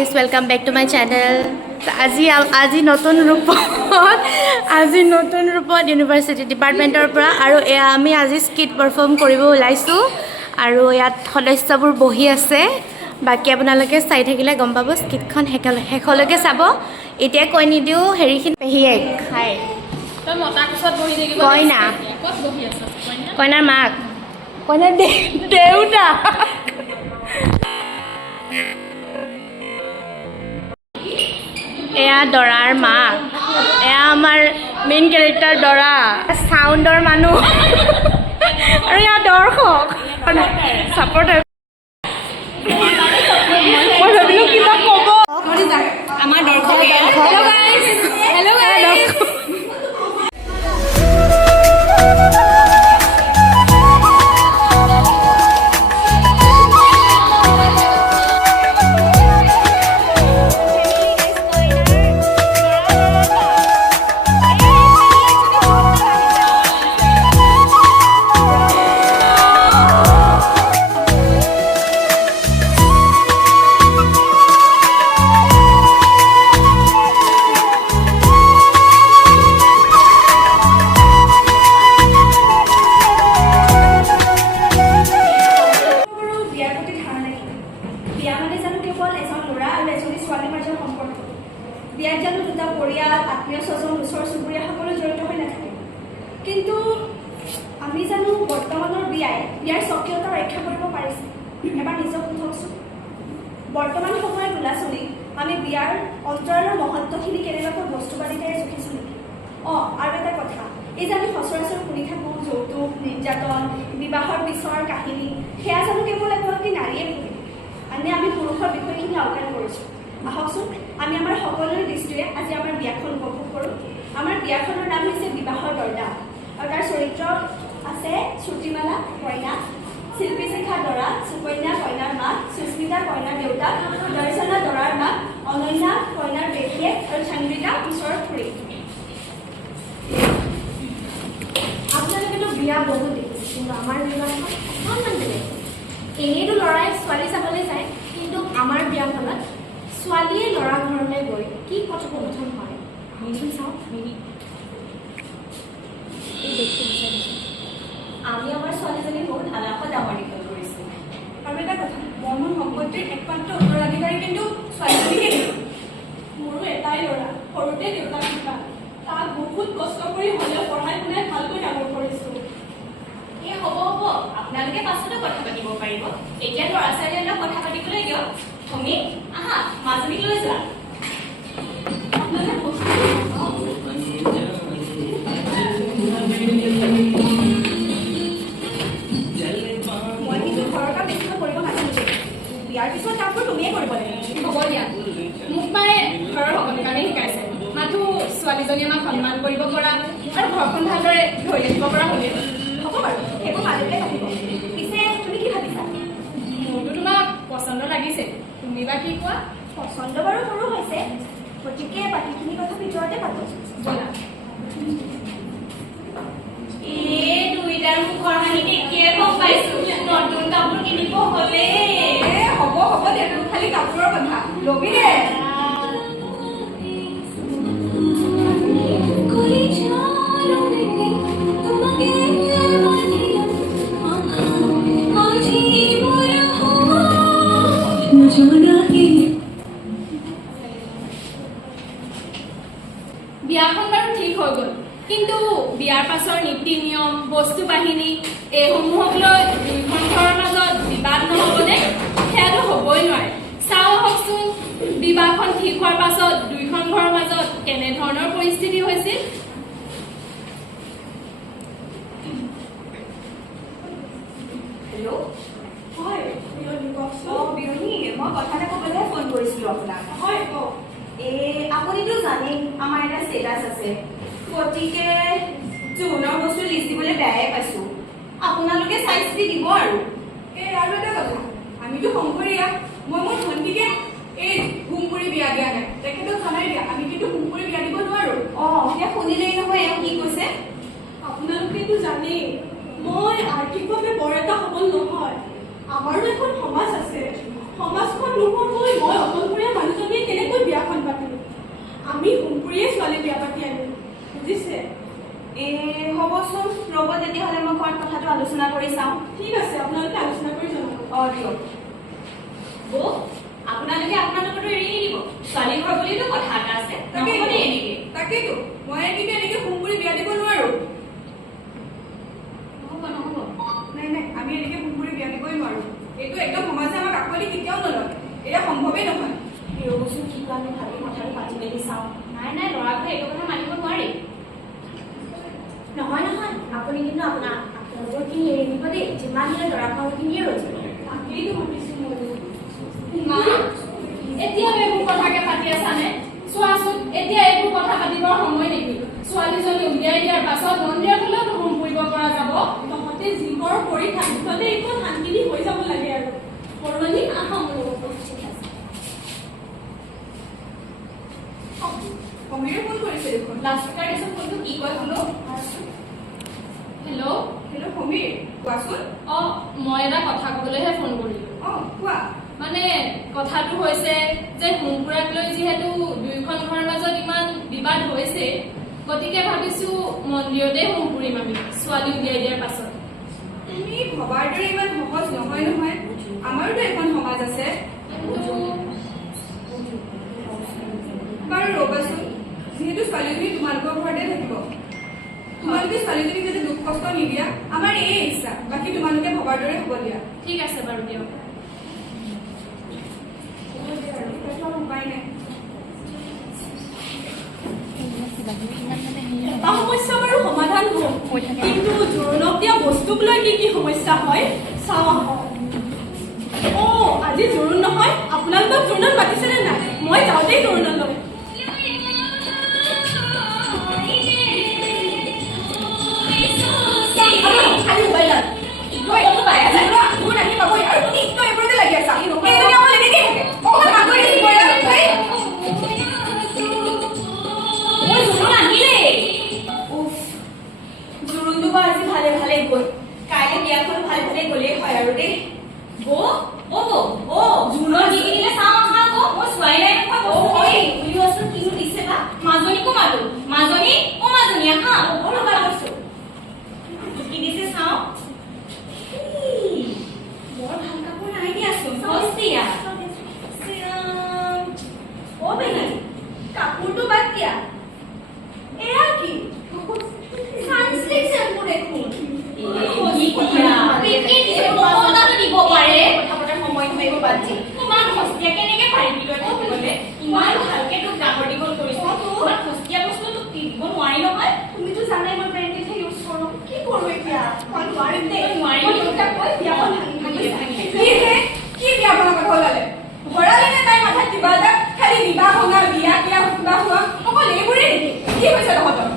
Guys welcome back to my channel. আজি নতুন ৰূপত ইউনিভাৰ্চিটি ডিপাৰ্টমেণ্টৰ পৰা আৰু এয়া আমি আজি স্কিট পাৰফৰ্ম কৰিব ওলাইছোঁ আৰু ইয়াত সদস্যবোৰ বহি আছে। বাকী আপোনালোকে চাই থাকিলে গম পাব, স্কিটখন শেষলৈকে চাব। এতিয়া কৈ নিদিওঁ হেৰিখিনি পেহীয়েক খাই কইনা কইনাৰ মাক কইনাৰ দেউতা এয়া দৰাৰ মাক, এয়া আমাৰ মেইন কেৰেক্টাৰ দৰা, চাউণ্ডৰ মানুহ আৰু এয়া দৰ্শক ছাপৰ্টাৰ। মই ভাবিলোঁ কিবা ক'ব আমাৰ দৰ্শক। বিয়াত জানো দুটা পৰিয়াল, আত্মীয় স্বজন, ওচৰ চুবুৰীয়া সকলো জড়িত হৈ নাথাকে। কিন্তু আমি জানো বৰ্তমানৰ বিয়াৰ স্বকীয়তা ৰক্ষা কৰিব পাৰিছে? এবাৰ নিজক সোধকচোন। বৰ্তমান সময়ত ল'ৰা ছোৱালীক আমি বিয়াৰ অন্তৰালৰ মহত্বখিনি কেনেবাকৈ বস্তু বাদিতাই জুখিছোঁ নেকি? আৰু এটা কথা, এই যে আমি সচৰাচৰ শুনি থাকোঁ যৌতুক, নিৰ্যাতন, বিবাহৰ পিছৰ কাহিনী, সেয়া জানো কেৱল এগৰাকী নাৰীয়ে ভুগে, মানে আমি পুৰুষৰ বিষয়খিনি আওকাণ কৰিছোঁ। আহকচোন আমি আমাৰ সকলোৰে দৃষ্টিৰে আজি আমাৰ বিয়াখন উপভোগ কৰোঁ। আমাৰ বিয়াখনৰ নাম হৈছে বিবাহৰ দৰ্জা আৰু তাৰ চৰিত্ৰ আছে শ্ৰুতিমালা কইনা, শিল্পীশিখা দৰা, সুকন্যা কইনাৰ মাক, সুস্মিতা কইনাৰ দেউতাক, দৰ্শনা দৰাৰ মাক, অনন্যা কইনাৰ পেহীয়েক আৰু চন্দ্ৰিকা ওচৰৰ খুৰী। আপোনালোকেতো বিয়া বহুত দেখিছে, কিন্তু আমাৰ বিবাহখন অকণমান বেলেগ। এনেইতো ল'ৰাই ছোৱালী চাবলৈ যায়, কিন্তু আমাৰ বিয়াখনত ছোৱালীয়ে ল'ৰা ঘৰলৈ গৈ কি কথোপকথন হয় আমিচোন চাওঁ। আমি আমাৰ ছোৱালীজনীক বহুত আলাসত ডাঙৰ দীঘল কৰিছোঁ। আৰু এটা কথা, বৰ্মন সম্পত্তিৰ একমাত্ৰ উত্তৰাধিকাৰী কিন্তু ছোৱালীজনীকে। মোৰো এটাই ল'ৰা, সৰুতে দেউতাক ঢুকাল। তাক বহুত কষ্ট কৰি হ'লেও পঢ়াই শুনাই ভালকৈ ডাঙৰ কৰিছোঁ। এই হ'ব আপোনালোকে পাছতো কথা পাতিব পাৰিব। এতিয়া ল'ৰা ছোৱালীৰ লগত কথা পাতিবলৈ দিয়ক। তুমি আহা, মাজনীক লৈ যোৱা। মই কিন্তু ঘৰৰ কাম বেছিকৈ কৰিব নাজানো। বিয়াৰ পিছত কামবোৰ তুমিয়ে কৰিব লাগে। হ'ব দিয়া, মোক মায়ে ঘৰৰ সকলো কাৰণেই শিকাইছে। মাথো ছোৱালীজনী আমাক সন্মান কৰিব পৰা আৰু ঘৰখন ভালদৰে ধৰি ৰাখিব পৰা হ'লে। হ'ব বাৰু, সেইবোৰ মাজতে পাতিব। পিছে তুমি কি ভাবিছা? মোৰতো তোমাক পচন্দ লাগিছে, তুমি বা কি কোৱা? পচন্দ বাৰু মোৰো হৈছে, গতিকে বাকীখিনি কথা ভিতৰতে পাতো ব'লা। দুইটাৰ মুখৰ হাঁহি দেখিয়ে গম পাইছো নতুন কাপোৰ কিনিব হ'লে। হ'ব দে, তোৰ খালি কাপোৰৰ কথা লবি দে। বিয়াখন বাৰু ঠিক হৈ গ'ল, কিন্তু বিয়াৰ পাছৰ নীতি নিয়ম, বস্তু বাহিনী এইসমূহক লৈ দুইখন ঘৰৰ মাজত বিবাদ নহ'বনে? সেয়াতো হ'বই নোৱাৰে। চাওঁ আহকচোন, বিবাহখন ঠিক হোৱাৰ পাছত দুইখন ঘৰৰ মাজত কেনেধৰণৰ পৰিস্থিতি হৈছিল। হেল্ল', হয় বিয়নী, কওকচোন। বিয়নী, মই কথা এটা ক'বলৈহে ফোন কৰিছিলোঁ আপোনাক। হয় কওক। আপুনিতো জানেই আমাৰ এটা ষ্টেটাছ আছে, গতিকে জোৰোণৰ বস্তু লিষ্ট দিবলৈ বেয়াই পাইছোঁ। আপোনালোকে চাই চিতি দিব আৰু এটা কথা, আমিতো শংকৰীয়া। মই মোৰ ভণ্টিকে এই হোম কৰি বিয়া দিয়া নাই, তেখেতক জনাই দিয়া আমি কিন্তু হোম কৰি বিয়া দিব নোৱাৰোঁ। এতিয়া শুনিলেই নহয় এওঁ কি কৈছে। আপোনালোকেতো জানেই মই আৰ্থিকভাৱে বৰ এটা সবল নহয়। আমাৰো এখন সমাজ আছে, সমাজখন নোহোৱাকৈ মই অকলশৰীয়া মানুহ দিয়ক। বৌ, আপোনালোকে আপোনালোকৰতো এৰি নিদিব। ছোৱালী ঘৰ বুলিতো কথা এটা আছে, নহ'বনে এনেকে? তাকেইতো মই কিন্তু এনেকে হোম কৰি বিয়া দিব নোৱাৰো। নহ'ব। নাই আমি এনেকে হোম কৰি বিয়া দিবই নোৱাৰো। এইটো একদম সমাজে আমাক আঁকোৱালি কেতিয়াও নলয়। এয়া সম্ভৱেই নহয়। ৰ'বচোন, কি কোৱা আমি ভাবি কথাটো পাতি মেলি চাওঁ। নাই ল'ৰাবোৰে এইটো কথা মানিব নোৱাৰি। নহয় আপুনি কিন্তু আপোনালোকৰখিনি এৰি দিব দেই। যিমান দিনে দৰা ঘৰখিনিয়ে ৰৈ যাব। তাকেইতো ভাবিছো ময়ো। মা, এতিয়া এইবোৰ কথাকে পাতি আছানে? চোৱাচোন, এতিয়া এইবোৰ কথা পাতিবৰ সময় নেকি? ছোৱালীজনী উলিয়াই দিয়াৰ পাছত মন্দিৰত হ'লেও হোম কৰিব পৰা যাব। তহঁতে যিবোৰ কৰি থাকোঁতে এইখন শান্তিনি হৈ যাব লাগে আৰু। সৰুজনী আহা মোৰ লগত। ঠিক আছে। সমীৰে ফোন কৰিছে দেখোন। লাষ্টৰ পিছত ফোনটো কি কয় শুনো। হেল্ল', হেল্ল' সমীৰ, কোৱাচোন। মই এটা কথা ক'বলৈহে ফোন কৰিলোঁ। কোৱা। মানে কথাটো হৈছে যে হোমপুৰাক লৈ যিহেতু দুয়োখন ঘৰৰ মাজত ইমান বিবাদ হৈছে, গতিকে ভাবিছো মন্দিৰতে হোম পুৰিম আমি ছোৱালী উলিয়াই দিয়াৰ পাছত। তুমি ভবাৰ দৰে ইমান সহজ নহয়। আমাৰোতো এখন সমাজ আছে। বাৰু ৰ'বাচোন, যিহেতু ছোৱালীজনী তোমালোকৰ ঘৰতে থাকিব, তোমালোকে ছোৱালীজনীক যাতে দুখ কষ্ট নিদিয়া আমাৰ এই ইচ্ছা। বাকী তোমালোকে ভবাৰ দৰে হ'ব দিয়া। ঠিক আছে বাৰু দিয়ক। উপায় নাই। এটা সমস্যা বাৰু সমাধান হ'ব, কিন্তু জোৰোণক দিয়া বস্তুক লৈ কি সমস্যা হয় চাওঁ। আজি জোৰোণ নহয়, আপোনালোকক জোৰোণত মাতিছেনে নাই? মই যাওঁতেই জোৰোণলৈ। জোৰোণটো বা আজি ভালে গ'ল, কাইলৈ বিয়াখন ভালে গ'লেই হয় আৰু দেই। জোৰোণৰ দি কিনিলে চাওঁ আহা আকৌ। মই চোৱাই নাই নহয়। উলিওৱাচোন, কিনো দিছে বা। মাজনীকো মাতো। মাজনী আহা। ৰ'বা কৈছো। কি দিছে চাওঁ। বৰ ভাল কাপোৰ নাই দিয়াচোন। সস্তীয়া। বেনী, কাপোৰটো বাদ দিয়া। এয়া কি? সানস্লিক শ্বেম্পু দেখোন। দিব পাৰে। কথা পতাৰ সময় ধৰিব বাদ দি। ইমান সস্তীয়া কেনেকে পাৰিবি তই থাকিবলৈ? ইমান ভালকে তোক ডাঙৰ দীঘল কৰিছো। ইমান সস্তীয়া বস্তু তোক দিব নোৱাৰি নহয়। তুমিতো জানাই মই ব্ৰেণ্ডেডহে ইউজ কৰোঁ। কি কৰোঁ এতিয়া? মই নোৱাৰিম দেই। নোৱাৰিম। মই দেউতাক কৈ বিয়াখন কি বিয়া ভঙা কথা ওলালে? ভৰালে নে তাই মাথাত কিবা এটা? খালি বিবাহ ভঙা, বিয়া কিবা হোৱা, অকল এইবোৰেই নেকি? কি হৈছে তহঁতৰ?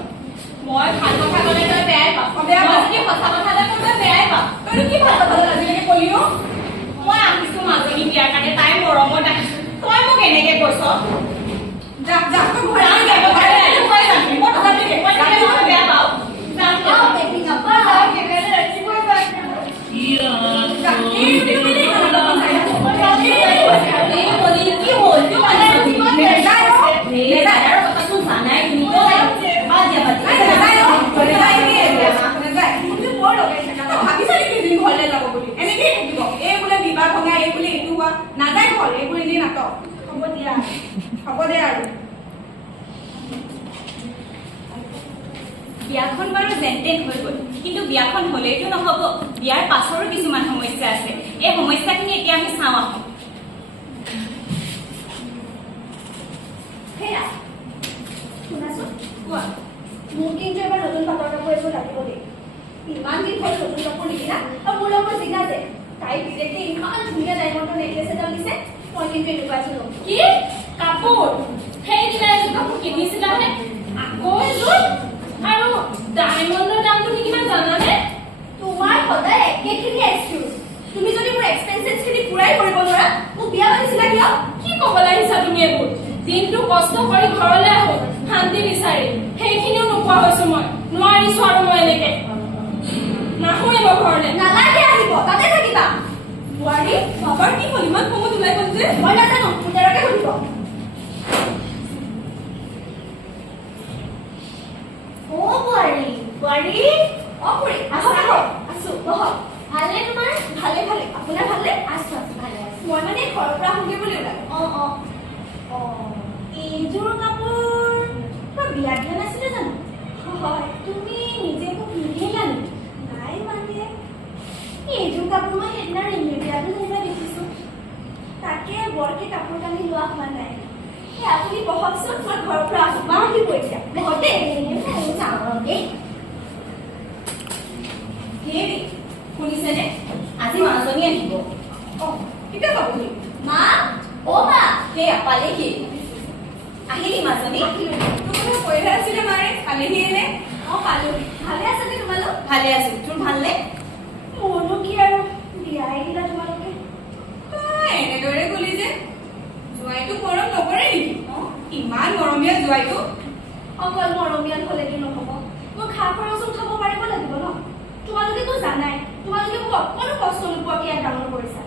মই ভাল কথা ক'লে তই বেয়াই পাৱ। বেয়া পাৱ। মই যদি সঁচা কথা এটা কওঁ তই বেয়াই পাৱ। তইনো কি ভাল কথা আজিলৈকে ক'লি অ'? মই আহিছো মাজনী বিয়াৰ কাৰণে, তাই মৰমত আহিছো। তই মোক এনেকে কৈছ। যা তই ঘৰ যাম দে, মই জানো। মই তথাপি দেখুৱাই দিলে মই বেয়া পাওঁ। যাম দে। হ'ব দে আৰু বিয়াখন বাৰু যেনতেন হৈ গ'ল, কিন্তু বিয়াখন হ'লেইতো নহ'ব। বিয়াৰ পাছৰো কিছুমান সমস্যা আছে। এই সমস্যাখিনি এতিয়া আমি চাওঁ আহোঁ। সেয়া শুনাচোন, কোৱা। মোক কিন্তু এবাৰ নতুন পাটৰ কাপোৰ এযোৰ লাগিব দেই। ইমান দিন হ'ল নতুন কাপোৰ নিকিনা। আৰু মোৰ লগত জিনা যে তাই বিদেশে ইমান ধুনীয়া ডায়মণ্ডৰ নেকলেছ এডাল দিছে, মই কিন্তু এনেকুৱা এযোৰ ল'ম। কি কাপোৰ? সেইদিনা এযোৰ কাপোৰ কিনিছিলানে? আকৌ এযোৰ? আৰু ডায়মণ্ডৰ দামটো কিমান জানানে? তোমাৰ সদায় একেখিনি এক্সকিউজ। তুমি যদি মোৰ এক্সপেন্সেছখিনি পূৰাই কৰিব নোৱাৰা, মোক বিয়া পাতিছিলা কিয়? কি ক'বলৈ আহিছা তুমি এইবোৰ? দিনটো কষ্ট কৰি ঘৰলৈ আহো শান্তি বিচাৰি, সেইখিনিও নোপোৱা হৈছো মই। নোৱাৰিছো আৰু মই এনেকে নাহোৱে মই ঘৰলৈ। নালাগে আহিব, তাতে থাকিবা। বোৱাৰী, বাবাৰ কি হ'ল? ইমান খঙত ওলাই গ'ল যে? মই নাজানো, পুতেৰকে সুধিব। বোৱাৰী খুৰী, আছো বহক। ভালনে তোমাৰ? ভালে। আপোনাৰ ভালনে? আছো। বিয়া দিয়া নাছিলে জানো? হয়। তুমি নিজে মোক নিদিলা নেকি? নাই মানে এইযোৰ কাপোৰ মই সেইদিনা ৰিমি বিয়াটো যেনিবা দেখিছোঁ। তাকে বৰকে কাপোৰ কানি লোৱা হোৱা নাই। এই আপুনি বহকচোন, মই ঘৰৰ পৰা আহোঁ আহি পৰিছে বহতে যাওঁ দেই। হেৰি শুনিছেনে? আজি মাজনী আহিব। কেতিয়া পাবহি? মা অ মা সেয়া পালেহি। আহিলি মাজনী? তোৰ কৈহে আছিলে মাৰে পালেহিয়ে নে? পালো। ভালে আছে নে তোমালোক? ভালে আছো। তোৰ ভালনে? মোৰনো কি আৰু বিয়াই দিলা তোমালোকে। তই এনেদৰে গলি যে জোৱাইটো মৰম নকৰে নেকি? ইমান মৰমীয়া জোৱাইটো। অকল মৰমীয়াল হলেতো নহব, মোক খা খৰচ উঠাব পাৰিব লাগিব ন। তোমালোকেতো জানাই, তোমালোকে মোক অকণো কষ্ট নোপোৱাকে ইয়াত ডাঙৰ কৰিছা।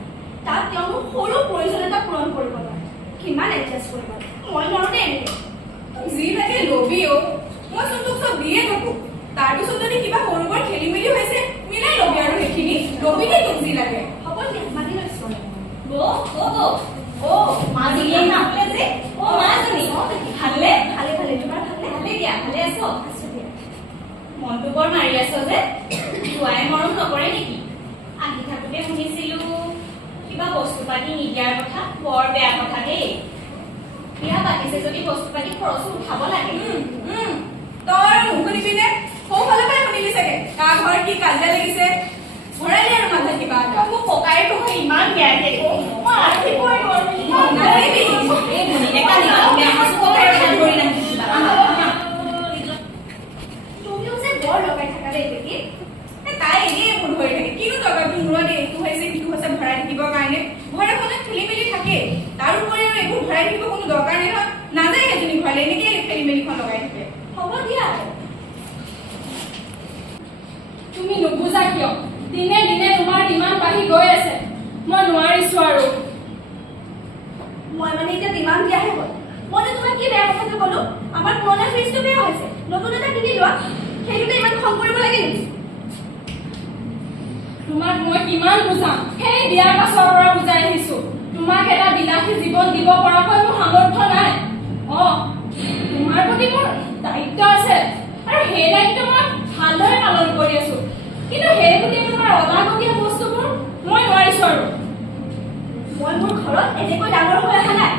তাত তেওঁ মোক সৰু প্ৰয়োজনীয়তা পূৰণ কৰিব নোৱাৰে। কিমান এডজাষ্ট কৰিব মই নোৱাৰো দেই এনেকে। যি লাগে লবি অ। মই চোন তোক চব দিয়ে থাকো। তাৰপিছত যদি কিবা সৰু বৰ খেলি মেলি হৈছে মিলাই লবি আৰু সেইখিনি লবি দেই তোক যি লাগে। হ'ব দিয়া, মানি লৈছো। মাজনী নামলে যে মাজনী ভালনে? ভালে ভালে, তোমাৰ ভালে? ভালে দিয়া। ভালে আছ? আছো দিয়া। মনটো বৰ মাৰি আছ যে জোৱাই মৰম নকৰে নেকি? আহি থাকোতে শুনিছিলো কিবা বস্তু পাতি নিদিয়াৰ কথা। বৰ বেয়া কথা দেই। বিয়া পাতিছে যদি বস্তু পাতি খৰচো উঠাব লাগে। তই আৰু নুশুনিবি নে? সৌফালৰ পৰাই শুনিলি চাগে কাৰ ঘৰত কি কাজিয়া লাগিছে। ভৰালি আৰু মাথাত কিবা এটা। মোক ককাই তোক ইমান বেয়াকে মই ৰাখিবই নোৱাৰো। নালাগিবি। এই ভনীয়ে কালি বেয়া সাঁচো ককাই ধৰি ৰাখিছিলা। তুমিও যে বৰ লগাই থাকা দেই দেখি। তাই এনেই মোৰ ধৰি থাকে। কিনো দৰকাৰ তোৰ মূৰত এইটো হৈছে সিটো হৈছে ভৰাই থাকিবৰ কাৰণে। ঘৰ এখনত খেলি মেলি থাকে। তাৰোপৰি আৰু এইবোৰ ভৰাই থাকিব কোনো দৰকাৰ নাই নহয়। নাযায় এজনী ঘৰলৈ এনেকে খেলি মেলিখন লগাই থাকে। হ'ব দিয়া আৰু। তুমি নুবুজা কিয়? দিনে দিনে তোমাৰ ইমান বাঢ়ি গৈ আছে। মই নোৱাৰিছো আৰু। মই মানে এতিয়া ডিমাণ্ড দিয়াহে হ'ল। মইনো তোমাক কি বেয়া কথাটো ক'লো? আমাৰ পুৰণা ফ্ৰিজটো বেয়া হৈছে, নতুন এটা কিনি লোৱা। সেইটোতে ইমান খং কৰিব লাগে নেকি? তোমাক মই কিমান বুজাম? সেই বিয়াৰ পাছৰ পৰা বুজাই আহিছো। তোমাক এটা বিলাসী জীৱন দিব পৰাকৈ মোৰ সামৰ্থ্য নাই। তোমাৰ প্ৰতি মোৰ দায়িত্ব আছে আৰু সেই দায়িত্ব মই ভালদৰে পালন কৰি আছো। কিন্তু সেই প্ৰতি তোমাৰ অলাগতীয়া বস্তুবোৰ মই নোৱাৰিছো আৰু। মই মোৰ ঘৰত এনেকৈ ডাঙৰ হৈ অহা নাই।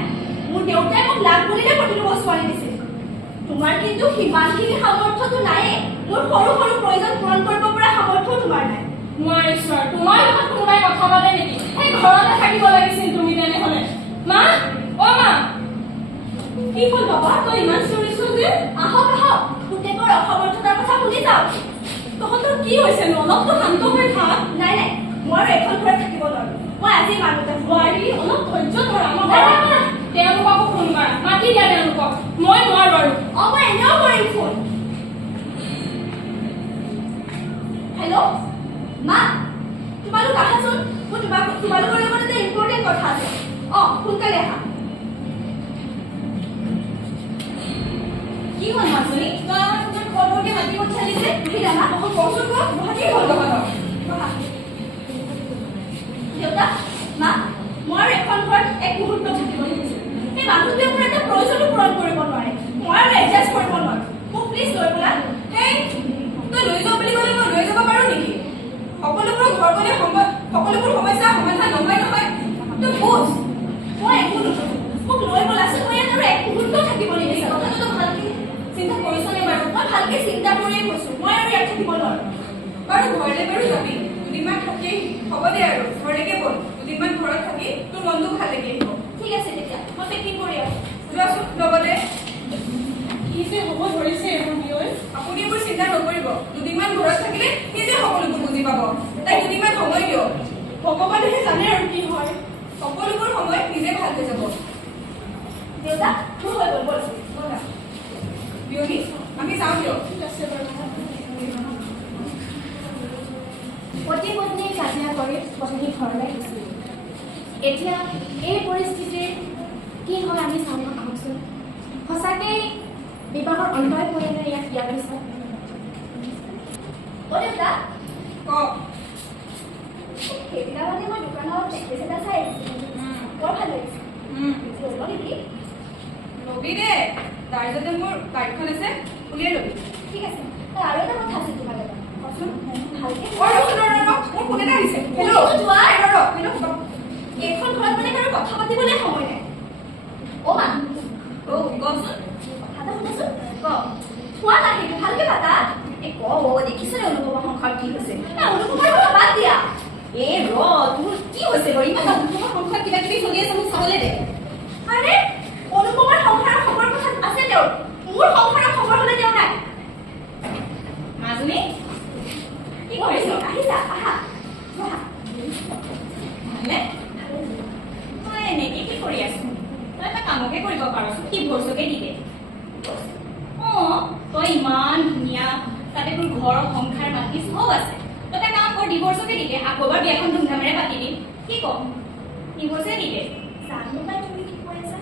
মোৰ দেউতাই মোক লাভ বুলিলে প্ৰতিটো বস্তু আনি দিছিল। তোমাৰ কিন্তু সিমানখিনি সামৰ্থ্যটো নায়েই। মোৰ সৰু সৰু প্ৰয়োজন পূৰণ কৰিব পৰা সামৰ্থ্য তোমাৰ নাই। নোৱাৰিছো আৰু। তোমাৰ লগত কোনোবাই কথা পাতে নেকি? সেই ঘৰতে থাকিব লাগিছিল তুমি তেনেহলে। মা অ মা কি হ'ল বাবা, তই ইমান চিঞৰিছ যে? আহক আহক, পুতেকৰ অসমৰ্থতাৰ কথা শুনি যাওক। তহঁতৰ কি হৈছেনো? অলপতো শান্ত হৈ থাক। নাই নাই, মই আৰু এখন ঘৰত থাকিব নোৱাৰো। মই আজি মানুহটা বোৱাৰী অলপ ধৈৰ্য ধৰা। তেওঁলোককো ফোন কৰা, মাতি দিয়া তেওঁলোকক। মই নোৱাৰো আৰু। মই এনেও কৰিম ফোন। হেল্ল' মা, তোমালোক আহাচোন। মোৰ তোমালোকৰ লগত এটা ইম্পৰ্টেণ্ট কথা আছে। সোনকালে আহা। কি হ'ল মাজনী? তই আমাৰ তোমাৰ খবৰকে মাতি পঠিয়ালি যে? বুজিলা না? কচোন কোৱা, কি হ'ল তহঁতৰ? দেউতা, মা, মই আৰু এখন ঘৰত এক মুহূৰ্ত থাকিব নিবিচাৰো। সেই মানুহটোৱে মোৰ এটা প্ৰয়োজনো পূৰণ কৰিব নোৱাৰে। মই আৰু এডজাষ্ট কৰিব নোৱাৰো। মোক প্লিজ লৈ ব'লা। তই লৈ যাওঁ বুলি ক'লে মই লৈ যাব পাৰো নেকি? সকলোবোৰ ঘৰ গ'লে সকলোবোৰ সমস্যা সমাধান নহয় নহয়। তই বুজ। মই একো নুবুজো। মোক লৈ ব'লাচোন। মই ইয়াত আৰু এক মুহূৰ্ত থাকিব নিবিচাৰো। কথাটো ভালকে চিন্তা কৰিছনে বাৰু? মই ভালকে চিন্তা কৰিয়ে কৈছো। মই আৰু ইয়াত থাকিব নোৱাৰো। বাৰু ঘৰলৈ বাৰু যাবি। দুদিনমান থাকি হ'ব দে আৰু ঘৰলৈকে ব'ল। দুদিনমান ঘৰত থাকি তোৰ মনটো ভাল লাগি আহিব। ঠিক আছে তেতিয়া, মই পেকিং কৰি আছো। যোৱাচোন লগতে। কি যে হ'ব ধৰিছে এইবোৰ বিয়ৈ। আপুনি এইবোৰ চিন্তা নকৰিব। দুদিনমান ঘৰত থাকিলে নিজে সকলোবোৰ বুজি পাব। তাইক দুদিনমান সময় দিয়ক। ভগৱানেহে জানে আৰু কি হয়। সকলোবোৰ সময় নিজে ভাল হৈ যাব। দেউতা, মোৰ হৈ গ'ল, ব'ল। ব'লা বিয়নী, আমি যাওঁ দিয়ক। ঠিক আছে বাৰু। পতি পত্নীয়ে কাজিয়া কৰি পত্নী ঘৰলৈ গৈছিল। এতিয়া এই পৰিস্থিতিৰ কি হয় আমি চাওঁ আহকচোন। সঁচাকেই বিবাহৰ অন্তই পৰিলে ইয়াৰ পিছত। দেউতা, কওক। সেইদিনা মানে মই দোকানত নেকলেছ এটা চাই আহিছিলোঁ। বৰ ভাল লাগিছে। ল'ব নেকি? লবি দে। তাৰ যাতে মোৰ গাড়ীখন আছে উলিয়াই ল'বি। ঠিক আছে আৰু এটা কথা আছে তোমাৰ লগত কচোন ভালকে মোৰ ফোন এটা আহিছে। হেল্ল' যোৱা হেল্ল' এইখন ঘৰত মানে কাৰো কথা পাতিবলৈ সময় নাই অ' মা কচোন কথা এটা শুনাচোন খোৱা নাহে ভালকে পাতা দেখিছনে অনুপমা সংসাৰ কি হৈছে অনুপমাৰ কথা বাদ দিয়া তোৰ কি হৈছে বাৰু ইমান অনুপমাৰ সংসাৰ কিবা কিবি চলি আছে মোক চাবলৈ দে আৰে অনুপমাৰ সংসাৰৰ খবৰ কথা আছে তেওঁৰ মোৰ সংসাৰৰ খবৰ হ'লে তেওঁ নাই মাজনী কি কৰিছ? আহিছা আহা ভালনে? তই এনেকে কি কৰি আছ? তই এটা কামকে কৰিব পাৰচোন, ডিভৰ্চকে দি দে। তই ইমান ধুনীয়া, তাতে তোৰ ঘৰ সংসাৰ মাটি চব আছে, তই এটা কাম কৰ ডিভৰ্চকে দি দে। আকৌ এবাৰ বিয়াখন ধুমধামেৰে পাতি দিম। কি কম? ডিভৰ্চে দি দে। জানো পাই তুমি কি কৈ আছা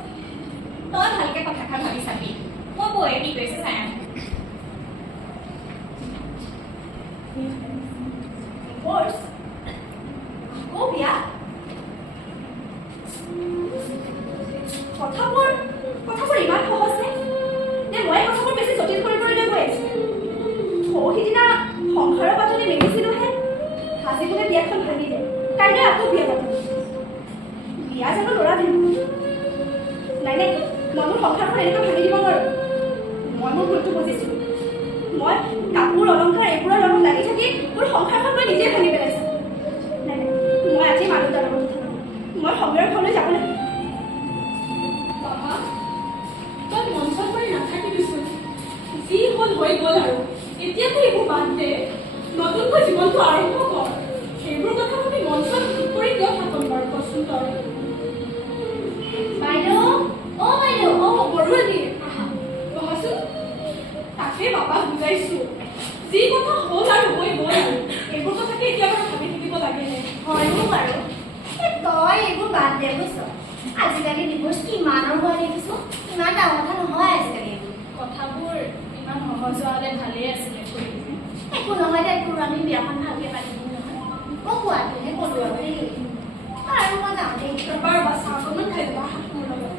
তই ভালকে কথাষাৰ ভাবি চাবি। মই বৌয়ে কি কৈছে চাই আহোঁ। ডিভোৰ্স আকৌ বিয়া কথাবোৰ ইমান সহজ নে মই কথাবোৰ বেছি জটিল কৰিবলৈ গৈ আছো সিদিনা সংসাৰৰ পাতনি মেলিছিলোহে আজি বোলে বিয়াখন ভাঙিলে কাইলৈ আকৌ বিয়া পাতিম বিয়া জানো ল'ৰা দিম নাই নাই মই মোৰ সংসাৰখন এনেকৈ ভাঙি দিব নোৱাৰো মই মোৰ ভুলটো বুজিছো মই কাপোৰ অলংকাৰ এইবোৰৰ লগত লাগি থাকি মোৰ সংসাৰখন মই নিজে ভাঙি পেলাইছো নাই নাই মই আজি মানুহ তাৰ লগত কথা মই সময়ৰ ঘৰলৈ যাব লাগিব তই মঞ্চত কৰি নাথাকিবিচোন যি হ'ল হৈ গ'ল আৰু এতিয়াতো এইবোৰ বাদ দে নতুনকৈ জীৱনটো আৰম্ভ কৰ সেইবোৰ কথা তুমি মঞ্চত ঠিক কৰি কিয় থাকোঁ বাৰু কচোন তই বাইদেউ বৰুৱানী আহা বহাচোন তাকে বাবাক বুজাইছো যি কথা হ'ল আৰু হৈ গ'ল আৰু এইবোৰ কথাকে এতিয়া বাৰু ভাবি থাকিব লাগেনে হয়নো বাৰু তই এইবোৰ বাদ দে বুজিছ আজিকালি ডিভোৰ্চ কিমানৰ হোৱা দেখিছো ইমান ডাঙৰ কথা নহয় আজিকালি এইবোৰ কথাবোৰ ইমান সহজ হোৱা হ'লে ভালেই আছিলে একো নহয় দে তোৰ আমি বিয়াখন ভালকে পাতিম নহয় মই কোৱাটোহে ক'লো আৰু দেই আৰু মই যাওঁ দেই এবাৰ বাছা অকণমান খাই যাবা মোৰ লগত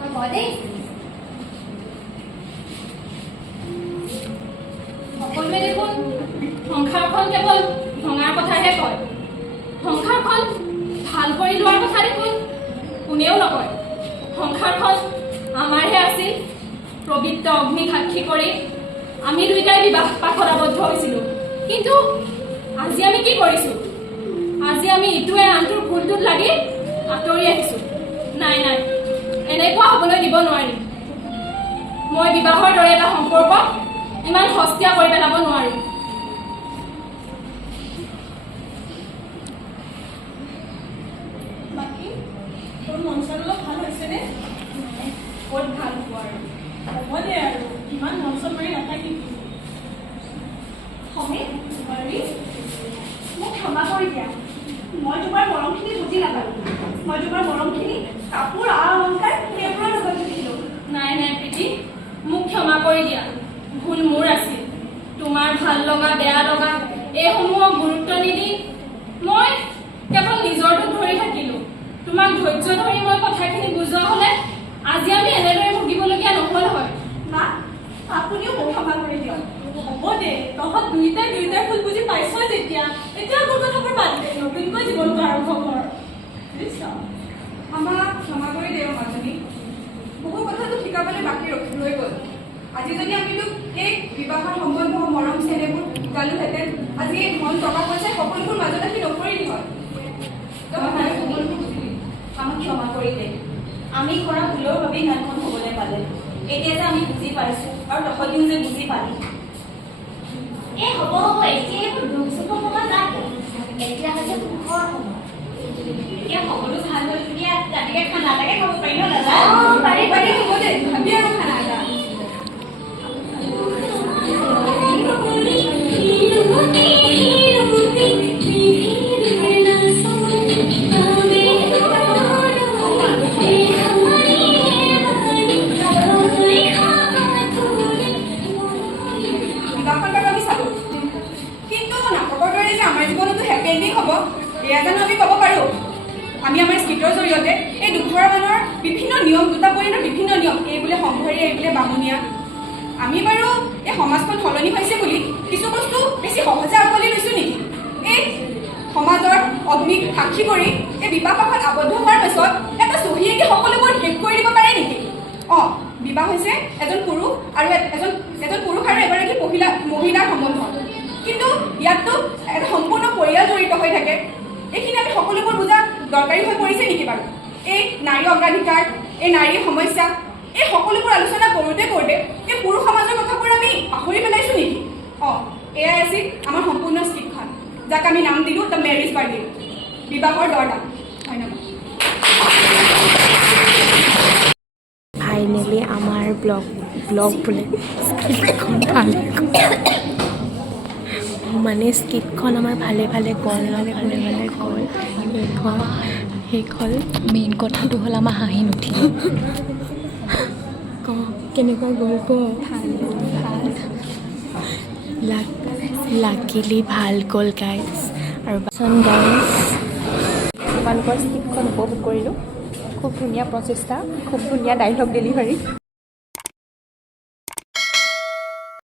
হ'ব দেই সকলোৱে দেখোন সংসাৰখন কেৱল ভঙাৰ কথাহে কয় সংসাৰখন ভাল কৰি লোৱাৰ কথা দেখোন কোনেও নকয় সংসাৰখন আমাৰহে আছিল পবিত্ৰ অগ্নি সাক্ষী কৰি আমি দুয়োটাই বিবাহ পাশত আবদ্ধ হৈছিলোঁ কিন্তু আজি আমি কি কৰিছোঁ আজি আমি ইটোৱে আনটোৰ ভুলটোত লাগি আঁতৰি আহিছোঁ নাই নাই এনেকুৱা হ'বলৈ দিব নোৱাৰিম মই বিবাহৰ দৰে এটা সম্পৰ্ক ইমান সস্তীয়া কৰি পেলাব নোৱাৰিম বাকী তোৰ মঞ্চত অলপ ভাল হৈছেনে ক'ত ভাল হ'ব আৰু হ'ব দে আৰু ইমান মঞ্চত মাৰি নাথাকিবি সমীৰ মোক ক্ষমা কৰি দিয়া মই তোমাৰ মৰমখিনি বুজি নাপালোঁ মই তোমাৰ মৰমখিনি কাপোৰ অলংকাৰ সেইবোৰৰ লগত দেখিলোঁ নাই নাই প্ৰীতি মোক ক্ষমা কৰি দিয়া ভুল মোৰ আছিল তোমাৰ ভাল লগা বেয়া লগা এইসমূহক গুৰুত্ব নিদি মই কেৱল নিজৰটো ধৰি থাকিলোঁ তোমাক ধৈৰ্য ধৰি মই কথাখিনি বুজোৱা হ'লে আজি আমি এনেদৰে ভুগিবলগীয়া নহ'ল হয় মা আপুনিও মোক ক্ষমা কৰি দিয়ক হ'ব দে তহঁত দুয়োটাই ভুল বুজি পাইছ যেতিয়া এতিয়া মোৰ কথাবোৰ বাদ দে নতুনকৈ জীৱনটো আৰম্ভ কৰ বুজিছ আমাক ক্ষমা কৰি দে মাজনী বহু কথাটো শিকাবলৈ বাকী ৰৈ গ'ল আজি যদি আমি তোক এই বিবাহৰ সম্বন্ধ মৰম চেনেহবোৰ শিকালোহেঁতেন আজি এই ধন টকা পইচা সকলোবোৰ মাজত আহি নপৰিলি হয় আমাক ক্ষমা কৰি দে আমি কৰা ভুলৰ বাবে ইমানখন হ'বলৈ পালে এতিয়া যে আমি বুজি পাইছো আৰু তহঁতিও যে বুজি পালি হ'ব এতিয়া এইবোৰ দুখ চুখৰ সময় নাই এতিয়া হৈছে সুখৰ সময় এতিয়া সকলো ভাল হ'ল এতিয়া ৰাতিকে খানা এটাকে খাব পাৰি ন দাদা পাৰি পাৰি হ'ব দে ভাবি আৰু খানা এটা এয়া জানো আমি ক'ব পাৰোঁ আমি আমাৰ স্কিটৰ জৰিয়তে এই দুঘৰৰ মানুহৰ বিভিন্ন নিয়ম দুটা উপৰিও বিভিন্ন নিয়ম, এই বোলে সংঘৰীয়া, এই বোলে বামুণীয়া। আমি বাৰু এই সমাজখন সলনি হৈছে বুলি কিছু বস্তু বেছি সহজে আঁকোৱালি লৈছোঁ নেকি? এই সমাজৰ অগ্নিক সাক্ষী কৰি এই বিবাহ পাশত আবদ্ধ হোৱাৰ পাছত এটা চহীয়ে কি সকলোবোৰ শেষ কৰি দিব পাৰে নেকি? অঁ, বিবাহ হৈছে এজন পুৰুষ আৰু এগৰাকী মহিলাৰ সম্বন্ধ, কিন্তু ইয়াততো এটা সম্পূৰ্ণ পৰিয়াল জড়িত হৈ থাকে। এইখিনি আমি সকলোবোৰ বুজা দৰকাৰী হৈ পৰিছে নেকি বাৰু? এই নাৰী অগ্ৰাধিকাৰ, এই নাৰীৰ সমস্যা, এই সকলোবোৰ আলোচনা কৰোঁতে এই পুৰুষ সমাজৰ কথাবোৰ আমি পাহৰি পেলাইছোঁ নেকি? অঁ, এয়াই আছিল আমাৰ সম্পূৰ্ণ স্ক্ৰিপ্টখন, যাক আমি নাম দিলোঁ দ্য মেৰিজ বাৰ্ডে, বিবাহৰ দৰদাম। ধন্যবাদ। ফাইনেলি আমাৰ ব্লগ বোলে স্কিটখন মানে স্কিটখন আমাৰ ভালে গ'ল, শেষ হ'ল। মেইন কথাটো হ'ল আমাৰ হাঁহি নুঠিল। কেনেকুৱা গ'ল লাকিলি ভাল গ'ল গাইজ। আৰু তোমালোকৰ স্ক্ৰিপ্টখন উপভোগ কৰিলোঁ। খুব ধুনীয়া প্ৰচেষ্টা, খুব ধুনীয়া ডাইলগ ডেলিভাৰী।